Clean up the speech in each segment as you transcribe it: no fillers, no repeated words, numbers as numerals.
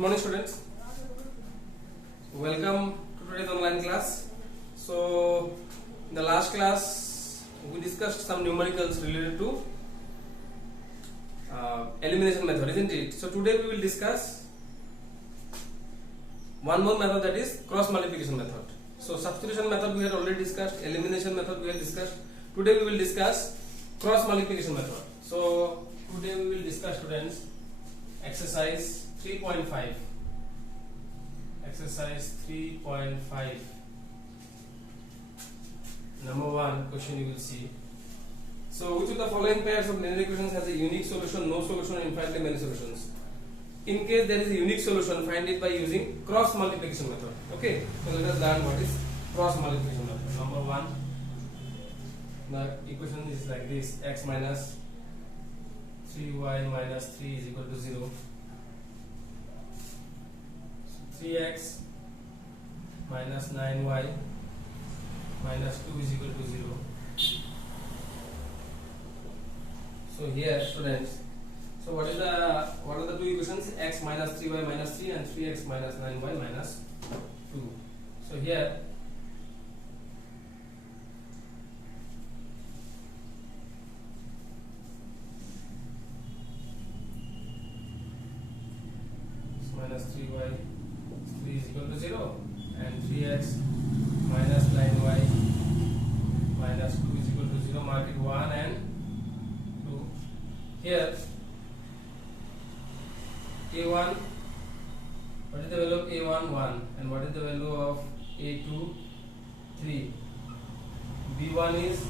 morning, students. Welcome to today's online class. So, in the last class, we discussed some numericals related to elimination method, isn't it? So, today we will discuss one more method, that is cross multiplication method. So, substitution method we had already discussed, elimination method we had discussed. Today we will discuss cross multiplication method. So, today we will discuss, students, exercise 3.5. Exercise 3.5. Number 1 question you will see. So, which of the following pairs of linear equations has a unique solution, no solution, and infinitely many solutions? In case there is a unique solution, find it by using cross multiplication method. Okay, so let us learn what is cross multiplication method. Number 1, the equation is like this: x minus 3y minus 3 is equal to 0. 3x minus 9y minus 2 is equal to 0. So here, students, so what are the two equations? X minus 3y minus 3 and 3x minus 9y minus 2. So here minus 3y 3 is equal to 0 and 3x minus 9y minus 2 is equal to 0. Mark it 1 and 2. Here a1, what is the value of a1? 1. And what is the value of a2? 3. b1 is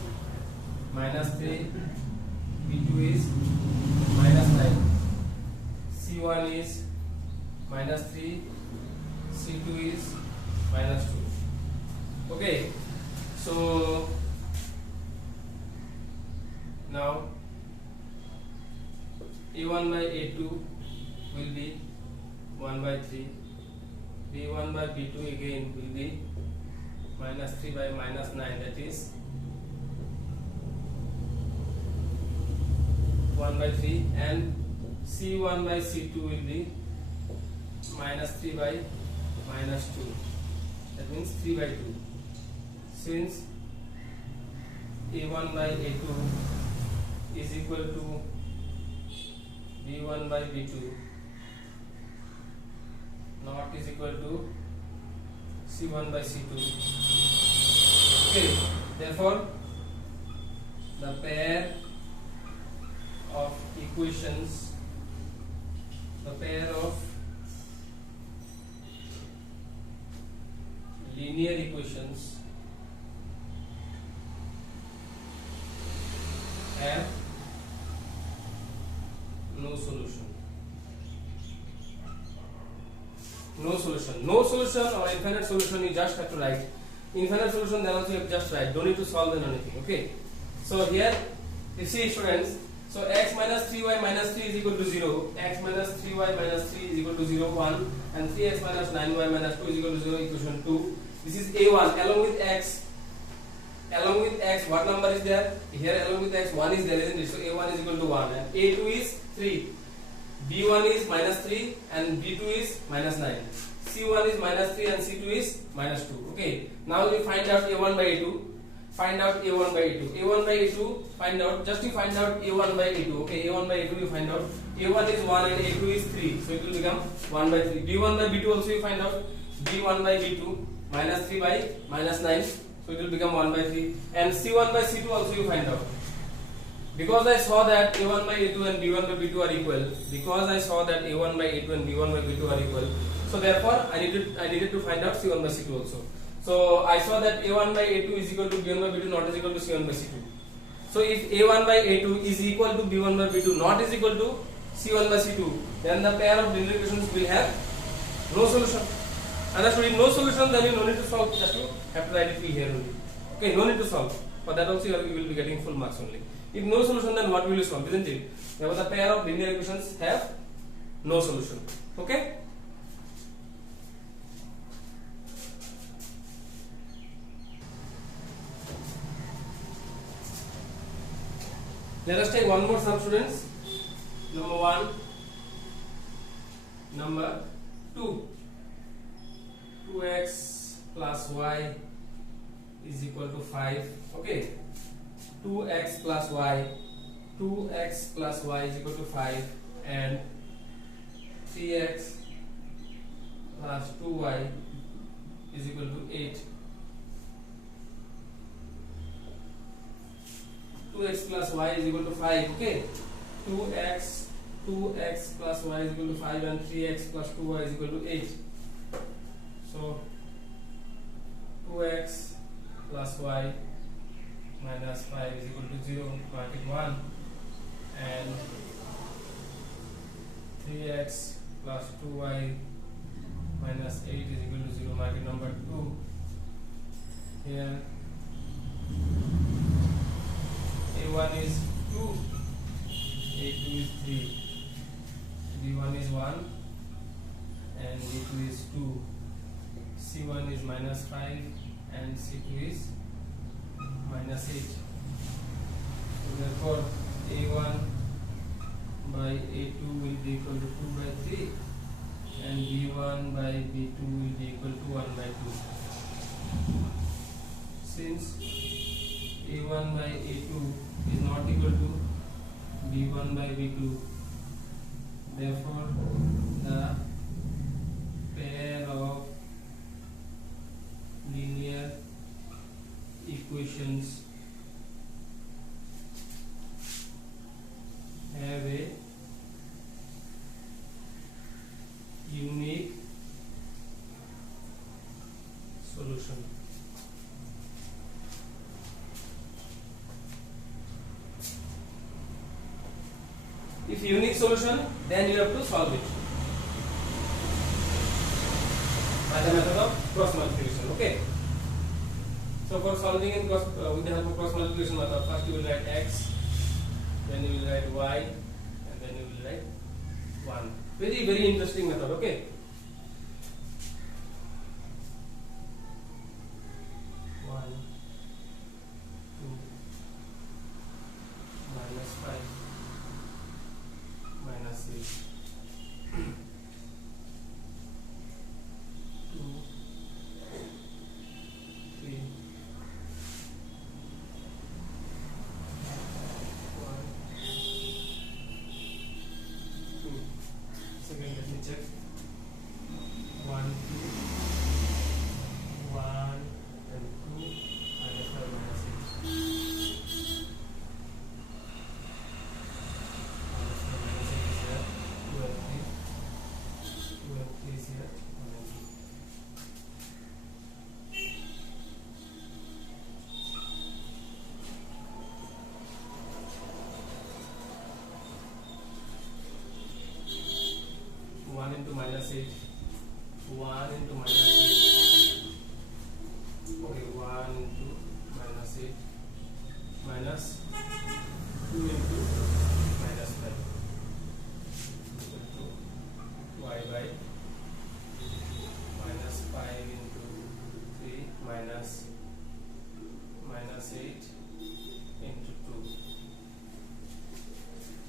minus 3, b2 is minus 9, c1 is minus 3, c2 is minus 2. Okay, so now a1 by a2 will be 1 by 3, b1 by b2 again will be minus 3 by minus 9, that is 1 by 3, and c1 by c2 will be minus 3 by minus 2, that means 3 by 2. Since a1 by a2 is equal to b1 by b2 not is equal to c1 by c2. Okay, therefore the pair of equations, the pair of linear equations have no solution. No solution. No solution or infinite solution, you just have to write. Infinite solution, then also you have just write. Don't need to solve then anything. Okay. So here, you see, students, so x minus 3y minus 3 is equal to 0. X minus 3y minus 3 is equal to 0, 1. And 3x minus 9y minus 2 is equal to 0, equation 2. This is a1 along with x. Along with x, what number is there? Here along with x, 1 is there, isn't it? So a1 is equal to 1 and a2 is 3. b1 is minus 3 and b2 is minus 9. c1 is minus 3 and c2 is minus 2. Okay. Now we find out a1 by a2. Find out a1 by a2. a1 by a2, find out, just you find out a1 by a2. Okay, a1 by a2 you find out. a1 is 1 and a2 is 3. So it will become 1 by 3. b1 by b2 also you find out. b1 by b2 minus 3 by minus 9. So it will become 1 by 3. And c1 by c2 also you find out. Because I saw that a1 by a2 and b1 by b2 are equal. Because I saw that a1 by a2 and b1 by b2 are equal. So therefore I needed to find out c1 by c2 also. So I saw that a1 by a2 is equal to b1 by b2 not is equal to c1 by c2. So if a1 by a2 is equal to b1 by b2 not is equal to c1 by c2, then the pair of linear equations will have no solution. Understood? If no solution, then you no need to solve. Just you have to write it here only. Okay, no need to solve. For that also you will be getting full marks only. If no solution, then what will you solve? Isn't it? Therefore, the pair of linear equations have no solution. Okay? Let us take one more sum, students. Number 1, number 2. 2x plus y is equal to 5. Okay, 2x plus y, 2x plus y is equal to 5, and 3x plus 2y is equal to 8. 2x plus y is equal to 5. Okay, 2x plus y is equal to 5, and 3x plus 2y is equal to 8. So 2x plus y minus 5 is equal to 0, mark it 1, and 3x plus 2y minus 8 is equal to 0, mark it number 2. Here a1 is 2, a2 is 3, b1 is 1, and b2 is 2, c1 is minus 5, and c2 is minus 8. So therefore a1 by a2 will be equal to 2 by 3, and b1 by b2 will be equal to 1 by 2. Since a1 by a2 is not equal to b1 by b2, therefore the pair of linear equations have a unique solution. If unique solution, then you have to solve it by the method of cross multiplication. Okay. So for solving in cross with the help of cross multiplication method, first you will write x, then you will write y, and then you will write 1. Very interesting method. Okay. 1, 2, minus 5, minus 8, 2, 3, 1, 2. Second, let me check. 1, 2, 1, and 2, minus 5, minus 8. Minus 5, minus 8 is here. 2 and 3. 2 and 3 is here. 1 and 2. One into minus 8. 1 into minus 8. Okay, 1 into minus 8 minus 2 into minus 5 equal to y by minus 5 into 3 minus 8 into 2,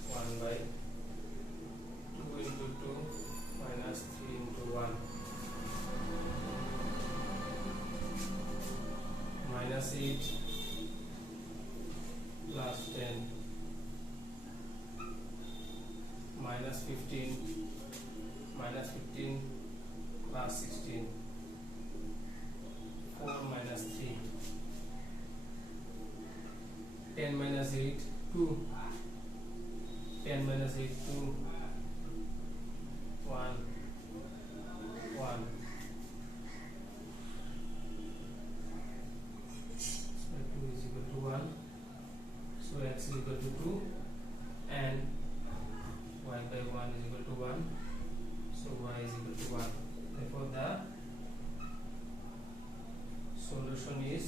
1 by 2 into 2 minus 3 into 1, minus 8 plus 10, minus 15 plus 16, 4 minus 3, 10 minus 8, 2, 10 minus 8, 2, 1, 1. So 2 is equal to 1. So x is equal to 2, and y by 1 is equal to 1. So y is equal to 1. Therefore the solution is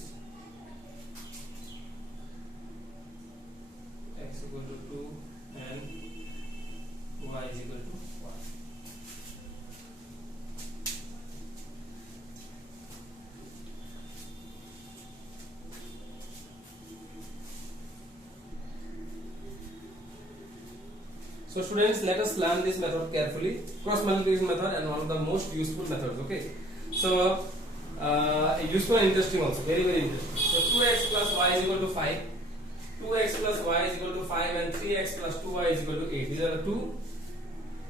x equal to 2 and y is equal to 1. So students, let us learn this method carefully. Cross multiplication method and one of the most useful methods. Okay. So useful and interesting also. Very interesting. So 2x plus y is equal to 5. 2x plus y is equal to 5 and 3x plus 2y is equal to 8. These are the two.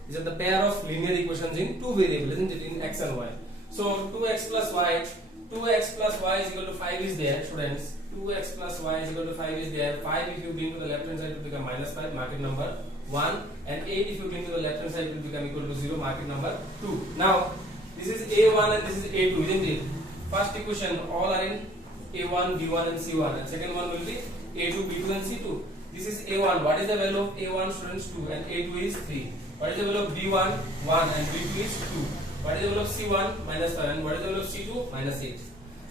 These are the pair of linear equations in two variables, isn't it? In x and y. So 2x plus y is equal to 5 is there, students. 2x plus y is equal to 5 is there. 5 if you bring to the left hand side it will become minus 5, mark it number 1, and 8 if you bring to the left hand side it will become equal to 0, mark it number 2. Now this is a1 and this is a2, isn't it? First equation all are in a1, b1 and c1, and second one will be a2, b2 and c2. This is a1. What is the value of a1, students? 2, and a2 is 3. What is the value of b1? 1, and b2 is 2. What is the value of c1? Minus 5, and what is the value of c2? Minus 8.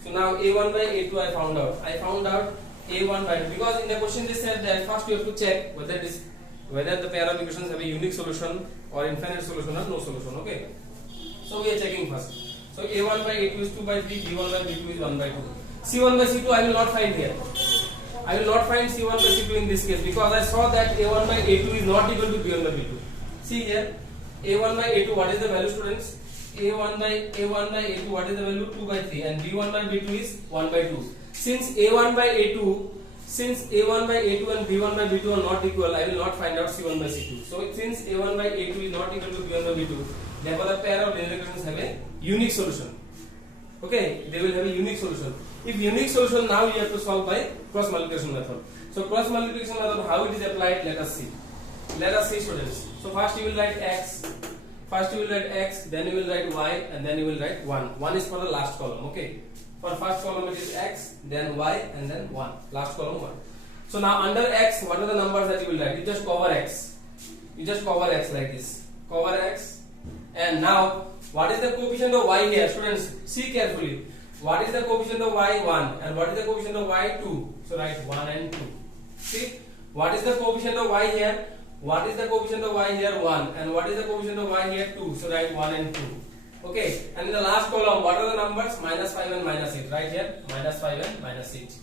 So now a1 by a2 I found out. I found out a1 by 2 because in the question they said that first you have to check whether the pair of equations have a unique solution or infinite solution or no solution. Okay. So we are checking first. So a1 by a2 is 2 by 3, b1 by b2 is 1 by 2. c1 by c2 I will not find here. I will not find c1 by c2 in this case because I saw that a1 by a2 is not equal to b1 by b2. See here, a1 by a2, what is the value, students? a1 by a2, what is the value? 2 by 3, and b1 by b2 is 1 by 2. Since a1 by a2 and b1 by b2 are not equal, I will not find out c1 by c2. So since a1 by a2 is not equal to b1 by b2, therefore the pair of linear equations have a unique solution. Okay, they will have a unique solution. If unique solution, now you have to solve by cross multiplication method. So cross multiplication method, how it is applied? Let us see. Let us see, students. So first you will write x. Then you will write y, and then you will write 1. 1 is for the last column. Okay. For first column it is x, then y, and then 1. Last column 1. So now under x, what are the numbers that you will write? You just cover x. You just cover x like this. Cover x. And now, what is the coefficient of y here? Students, see carefully. What is the coefficient of y? 1. And what is the coefficient of y? 2. So write 1 and 2. See? What is the coefficient of y here? What is the coefficient of y here? 1. And what is the coefficient of y here? 2. So write 1 and 2. Okay. And in the last column, what are the numbers? Minus 5 and minus 8. Right here, minus 5 and minus 8.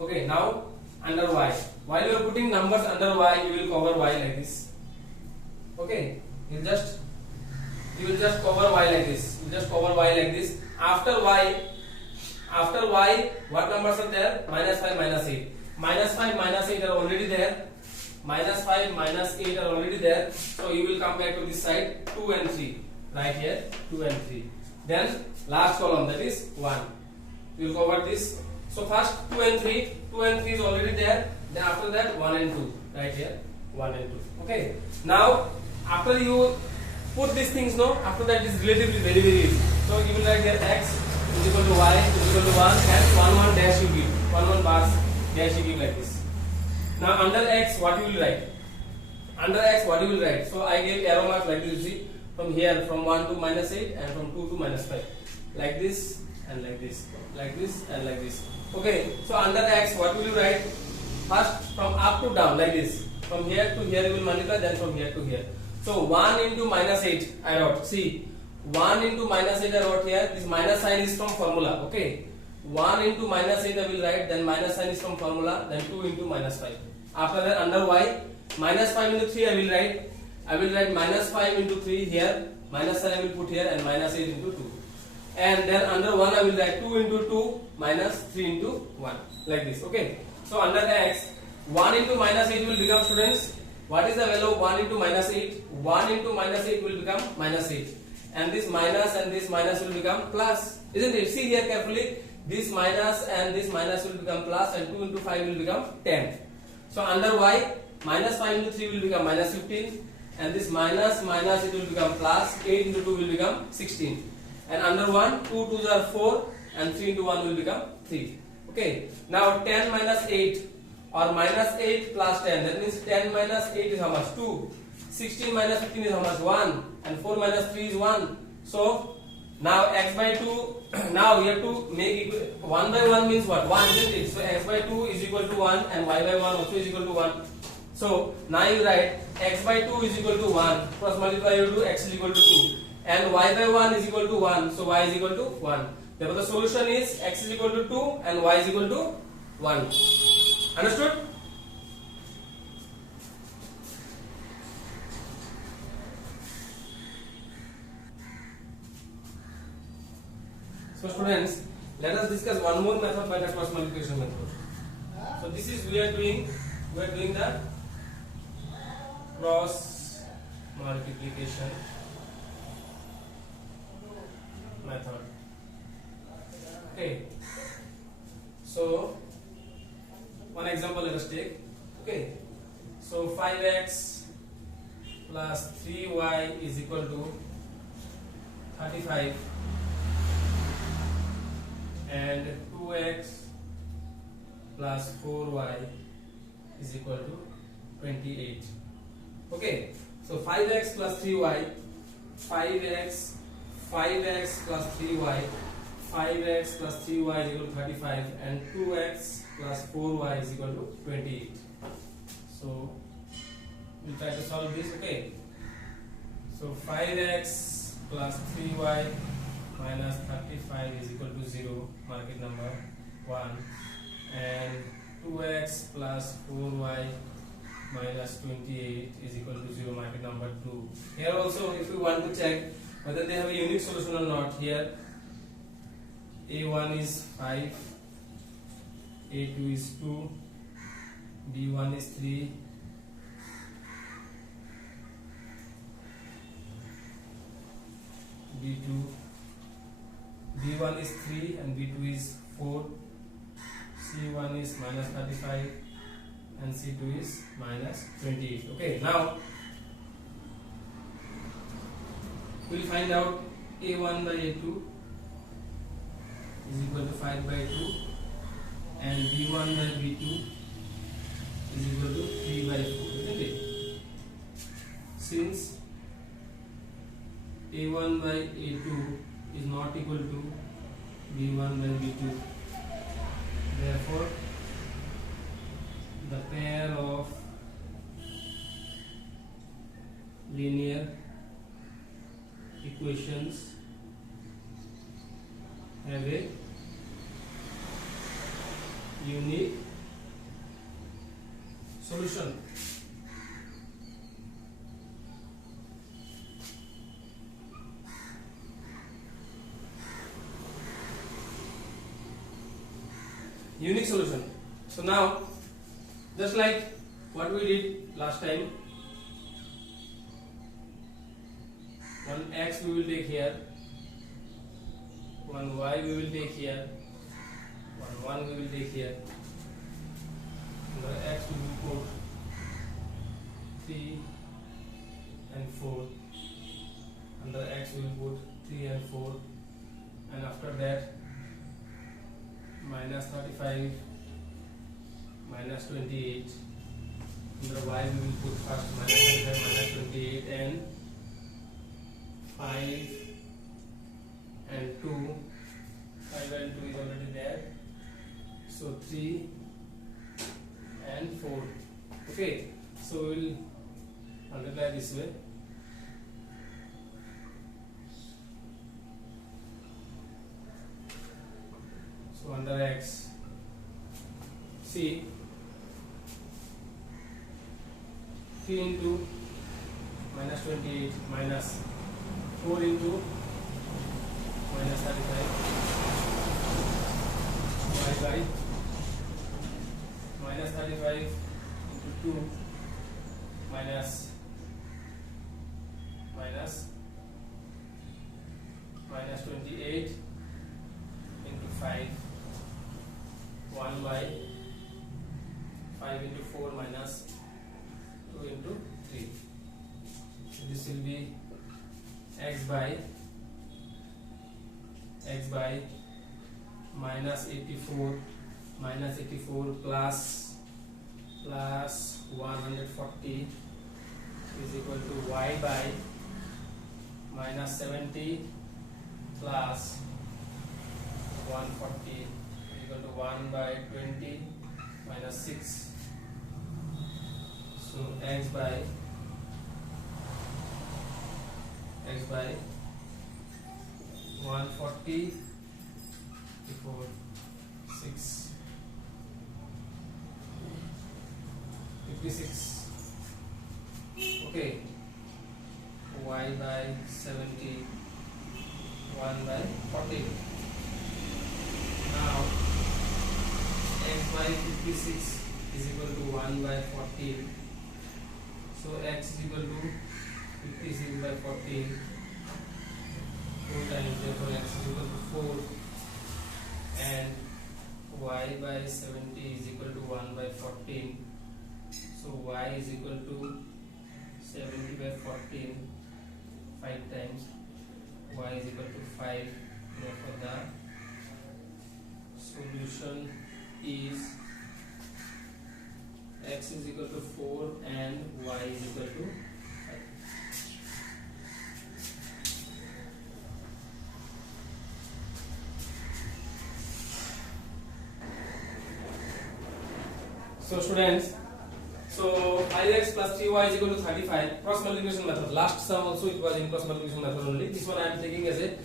Okay. Now, under y. While you are putting numbers under y, you will cover y like this. Okay. You will just cover y like this. You just cover y like this. After y, what numbers are there? Minus 5, minus 8. Minus 5, minus 8 are already there. Minus 5, minus 8 are already there. So you will come back to this side, 2 and 3. Right here, 2 and 3. Then last column, that is 1. You will cover this. So first 2 and 3. 2 and 3 is already there. Then after that 1 and 2. Right here, 1 and 2. Okay. Now after you put these things, no, after that it is relatively very easy. So you will write here x is equal to y is equal to 1 and 1 dash you give. 1 bars dash you give like this. Now under x, what you will write? Under x, what you will write? So I gave arrow marks like this. You see, from here, from 1 to minus 8 and from 2 to minus 5, like this and like this, like this and like this. Okay. So under x, what will you write? First from up to down like this. From here to here you will multiply. Then from here to here. So 1 into minus 8 I wrote. See, 1 into minus 8 I wrote here. This minus sign is from formula. Okay. 1 into minus 8 I will write. Then minus sign is from formula. Then 2 into minus 5. After that under y, minus 5 into 3 I will write. I will write minus 5 into 3 here. Minus sign I will put here and minus 8 into 2. And then under 1 I will write 2 into 2 minus 3 into 1. Like this. Okay. So under x, 1 into minus 8 will become, students, what is the value of 1 into minus 8? 1 into minus 8 will become minus 8. And this minus will become plus. Isn't it? See here carefully. This minus and this minus will become plus, and 2 into 5 will become 10. So under y, minus 5 into 3 will become minus 15. And this minus it will become plus. 8 into 2 will become 16. And under 1, 2 2s are 4 and 3 into 1 will become 3. Okay. Now 10 minus 8 or minus 8 plus 10. That means 10 minus 8 is how much? 2. 16 minus 15 is how much? 1. And 4 minus 3 is 1. So now x by 2, now we have to make 1 by 1 means what? 1, isn't it? So x by 2 is equal to 1 and y by 1 also is equal to 1. So now you write x by 2 is equal to 1. Cross multiply you do x is equal to 2. And y by 1 is equal to 1. So y is equal to 1. Therefore the solution is x is equal to 2 and y is equal to 1. Understood? So students, let us discuss one more method by the cross multiplication method. So this is we are doing the cross multiplication method. Okay. So one example let us take. Okay. So 5x plus 3y is equal to 35 and 2x plus 4y is equal to 28. Okay, so 5x plus 3y, 5x plus 3y, 5x plus 3y is equal to 35 and 2x plus 4y is equal to 28. So we'll try to solve this. Okay, so 5x plus 3y minus 35 is equal to 0, mark it number 1, and 2x plus 4y minus 28 is equal to 0, mark it number 2. Here also, if we want to check whether they have a unique solution or not, here a1 is 5, a2 is 2, b1 is 3, b2, b1 is 3 and b2 is 4, c1 is minus 35 and c2 is minus 28. Okay, now we'll find out a1 by a2 is equal to 5 by 2 and b1 by b2 is equal to 3 by 4, isn't it? Since a1 by a2 is not equal to b1 by b2, therefore the pair of linear equations have a unique solution. Unique solution. So now, just like what we did last time, one x we will take here, one y we will take here, one 1 we will take here. Under x we will put 3 and 4. Under x we will put 3 and 4, and after that minus 35 minus 28. Under y we will put first minus 35 minus 28 and 5 and 2. 5 and 2 is already there, so 3 and 4. Okay, so we will multiply this way. So under x, see 3 into minus 28 minus 4 into minus 35 by minus 35 into 2 minus minus 28 into 5, 1 by 5 into 4 minus 2 into 3. So this will be x by minus 84 plus 140 is equal to y by minus 70 plus 140 is equal to 1 by 20 minus 6. So x by 140 before 6 56. Okay, y by 70 1 by 40. by 56 is equal to 1 by 14. So x is equal to 56 by 14 4 times, therefore x is equal to 4, and y by 70 is equal to 1 by 14. So y is equal to 70 by 14 5 times, y is equal to 5. Therefore the solution is x is equal to 4 and y is equal to 5. So students, so 5x plus 3y is equal to 35. Cross multiplication method. Last sum also it was in cross multiplication method only. This one I am taking as a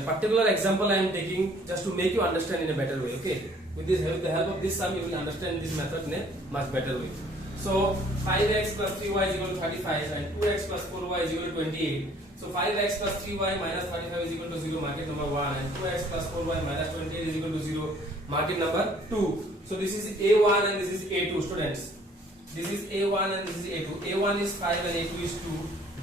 particular example I am taking just to make you understand in a better way. Okay. With the help of this sum, you will understand this method in a much better way. So 5x plus 3y is equal to 35 and 2x plus 4y is equal to 28. So 5x plus 3y minus 35 is equal to 0, mark it number 1, and 2x plus 4y minus 28 is equal to 0, mark it number 2. So this is A1 and this is A2, students. This is A1 and this is A2. A1 is 5 and A2 is 2.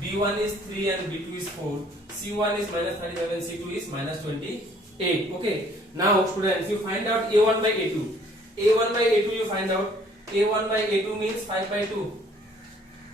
B1 is 3 and B2 is 4. C1 is minus 35 and C2 is minus 28. Okay. Now students, you find out A1 by A2. A1 by A2 you find out. A1 by A2 means 5 by 2.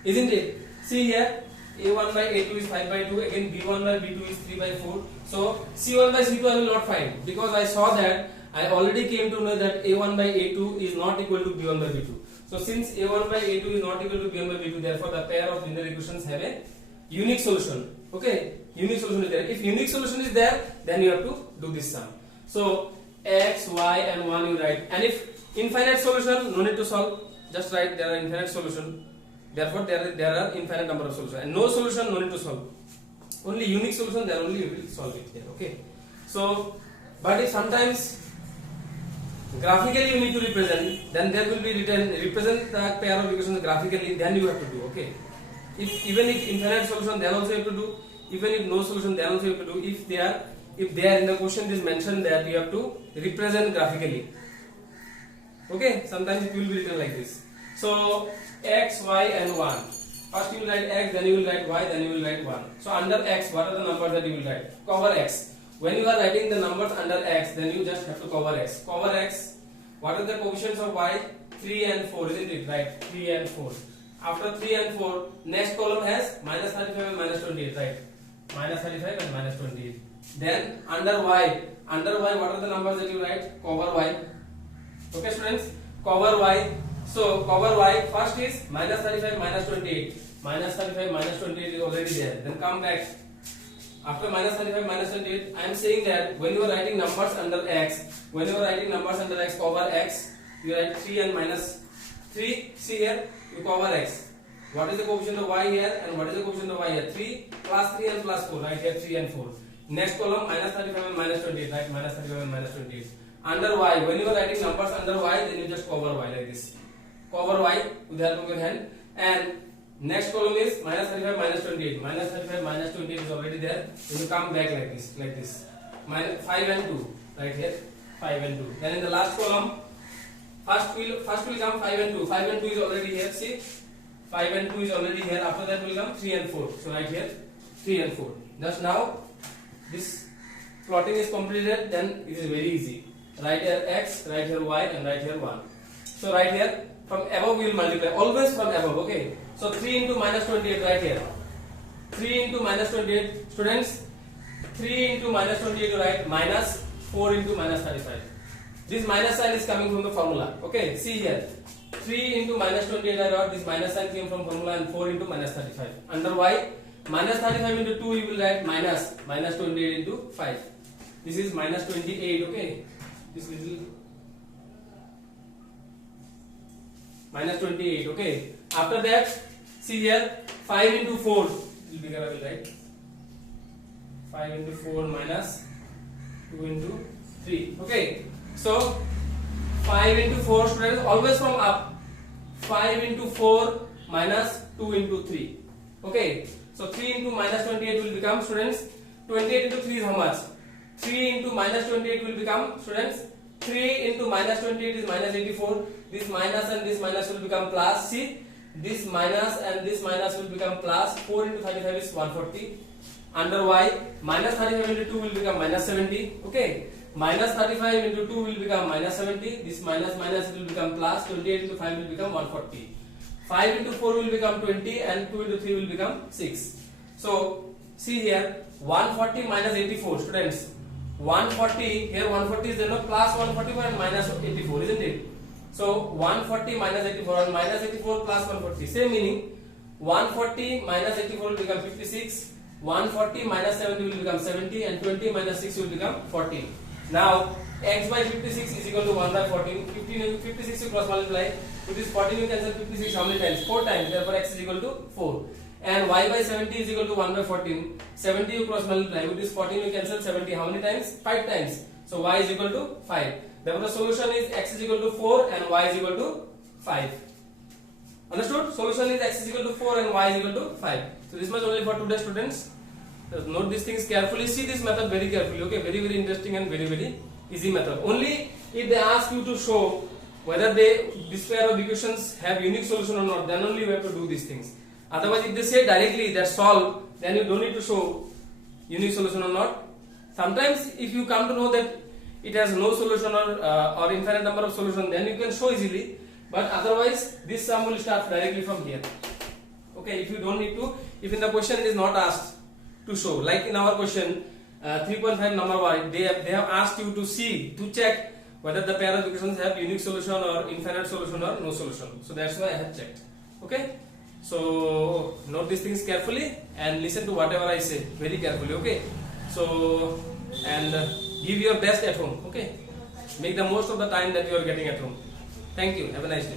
Isn't it? See here. A1 by A2 is 5 by 2. Again B1 by B2 is 3 by 4. So C1 by C2 I will not find, because I saw that I already came to know that A1 by A2 is not equal to B1 by B2. So since A1 by A2 is not equal to B1 by B2, therefore the pair of linear equations have a unique solution. Okay, unique solution is there. If unique solution is there, then you have to do this sum. So x, y and 1 you write, and if infinite solution, no need to solve, just write there are infinite solution. Therefore there are infinite number of solutions, and no solution, no need to solve. Only unique solution, then only you will solve it here. Okay. So, but if sometimes graphically you need to represent, then there will be written represent the pair of equations graphically, then you have to do. Okay. Even if infinite solution, then also you have to do. Even if no solution, then also you have to do. If they are in the question it is mentioned that you have to represent graphically. Okay. Sometimes it will be written like this. So x, y and 1. First you will write x, then you will write y, then you will write 1. So under x, what are the numbers that you will write? Cover x. When you are writing the numbers under x, then you just have to cover x. Cover x. What are the coefficients of y? 3 and 4, isn't it? Right? 3 and 4. After 3 and 4, next column has minus 35 and minus 28, right? Minus 35 and minus 28. Then under y, what are the numbers that you write? Cover y. Okay, students? Cover y. So cover y, first is minus 35 minus 28. Minus 35 minus 28 is already there. Then come back. After minus 35 minus 28, I am saying that when you are writing numbers under x, cover x, you write 3 and minus 3. See here, you cover x. What is the coefficient of y here and what is the coefficient of y here? 3 plus 3 and plus 4, right here 3 and 4. Next column minus 35 and minus 28, right? Minus 35 and minus 28. Under y, when you are writing numbers under y, then you just cover y like this. Cover y with the help of your hand, and next column is minus 35 minus 28. Minus 35 minus 28 is already there. Then you come back like this. Minus 5 and 2, right here 5 and 2. Then in the last column, first will come 5 and 2. 5 and 2 is already here. See, 5 and 2 is already here. After that will come 3 and 4. So right here 3 and 4. Just now this plotting is completed. Then it is very easy. Right here x, right here y, and right here 1. So right here from above we will multiply. Always from above. Okay. So 3 into minus 28 right here. 3 into minus 28. Students, 3 into minus 28 you write minus 4 into minus 35. This minus sign is coming from the formula. Okay. See here. 3 into minus 28 I wrote. This minus sign came from formula, and 4 into minus 35. Under y, minus 35 into 2 you will write minus 28 into 5. This is minus 28. Okay. This little minus 28. Okay. After that, see here 5 into 4 will bigger I will write 5 into 4 minus 2 into 3. Okay. So 5 into 4, students, always from up. 5 into 4 minus 2 into 3. Okay. So 3 into minus 28 will become, students, 28 into 3 is how much? 3 into minus 28 will become, students, 3 into minus 28 is minus 84. This minus and this minus will become plus. See, this minus and this minus will become plus. 4 into 35 is 140. Under y, minus 35 into 2 will become minus 70. Okay, minus 35 into 2 will become minus 70. This minus minus will become plus. 28 into 5 will become 140. 5 into 4 will become 20 and 2 into 3 will become 6. So see here, 140 minus 84, students. 140 here, 140 is there, no, plus 144 and minus 84, isn't it? So 140 minus 84 and minus 84 plus 140, same meaning. 140 minus 84 will become 56. 140 minus 70 will become 70 and 20 minus 6 will become 14. Now x by 56 is equal to 1 by 14. 56 you cross multiply. With this 14 you cancel 56 how many times? 4 times. Therefore x is equal to 4. And y by 70 is equal to 1 by 14. 70 you cross multiply. With this 14 you cancel 70 how many times? 5 times. So y is equal to 5. Therefore the solution is x is equal to 4 and y is equal to 5. Understood? Solution is x is equal to 4 and y is equal to 5. So this much only for today, students. Just note these things carefully. See this method very carefully. Okay, very interesting and very easy method. Only if they ask you to show whether this pair of equations have unique solution or not, then only you have to do these things. Otherwise, if they say directly that solve, then you don't need to show unique solution or not. Sometimes if you come to know that it has no solution or infinite number of solution, then you can show easily. But otherwise, this sum will start directly from here. Okay, if you don't need to, if in the question it is not asked to show, like in our question 3.5 number y, they have asked you to check whether the pair of equations have unique solution or infinite solution or no solution. So that's why I have checked. Okay, so note these things carefully and listen to whatever I say very carefully. Okay, so and give your best at home. Okay, make the most of the time that you are getting at home. Thank you. Have a nice day.